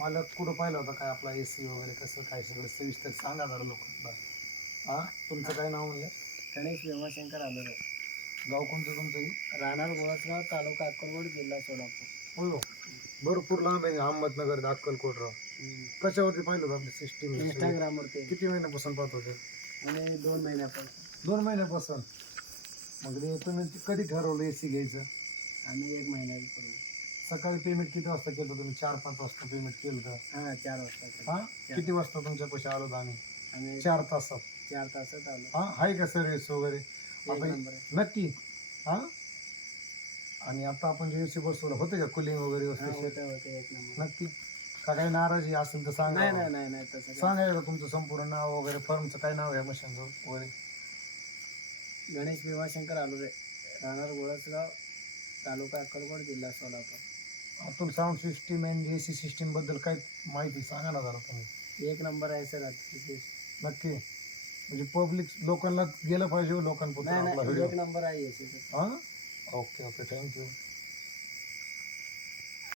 मला कुठं पाहिलं होतं काय आपला ए सी वगैरे कसं काय सगळं सविस्तर सांगा जरा लोकांना हा? तुमचं काय नाव म्हणलं? गणेश भीमाशंकर आलोरे. गाव कोणतं तुमचं? हे? राहणार गोळसगाव तालुका अक्कलकोट जिल्हा सोलापूर. हो भरपूर लांब आहे अहमदनगर अक्कलकोट राव कशावरती पाहिलं होतं आपली सिस्टीम इंस्टाग्रामवरती किती महिन्यापासून पाहत होते? आणि दोन महिन्यापासून. दोन महिन्यापासून? मग ते तुम्ही कधी ठरवलं ए सी घ्यायचं? आम्ही एक महिन्यापूर्वी. सकाळी पेमेंट किती वाजता केलं तुम्ही? चार पाच वाजता पेमेंट केलं का? हां चार वाजता. हा? किती वाजता तुमच्या पैसे आलो होतो आम्ही? आम्ही चार तासात. चार तासात आलो. हा? आहे का सर्व्हिस वगैरे? एक आता नंबर आहे. नक्की. हा? आणि आता आपण जे एसी बसवलं होते का कुलिंग वगैरे हा, व्यवस्थित? होतं होतं. एक नंबर नक्की. का काही नाराजी असेल तर सांगा नाही नाही नाही नाही तसं काही. सांगा का तुमचं संपूर्ण नाव वगैरे फर्मचं काय नाव आहे मशीनचं वगैरे? गणेश भीमाशंकर आलोरे. राहणार गोळसगाव तालुका अक्कलकोट जिल्हा सोलापूर. आपण sound system and A C system बदल काय माहिती सांगा ना जरा तुम्ही. एक नंबर आहे सर अतिशय. नक्की. म्हणजे पब्लिक लोकांना गेलं पाहिजे हो लोकांपुरतं नाही आपला नाही व्हिडिओ एक नंबर आहे सर हाँ? Okay okay thank you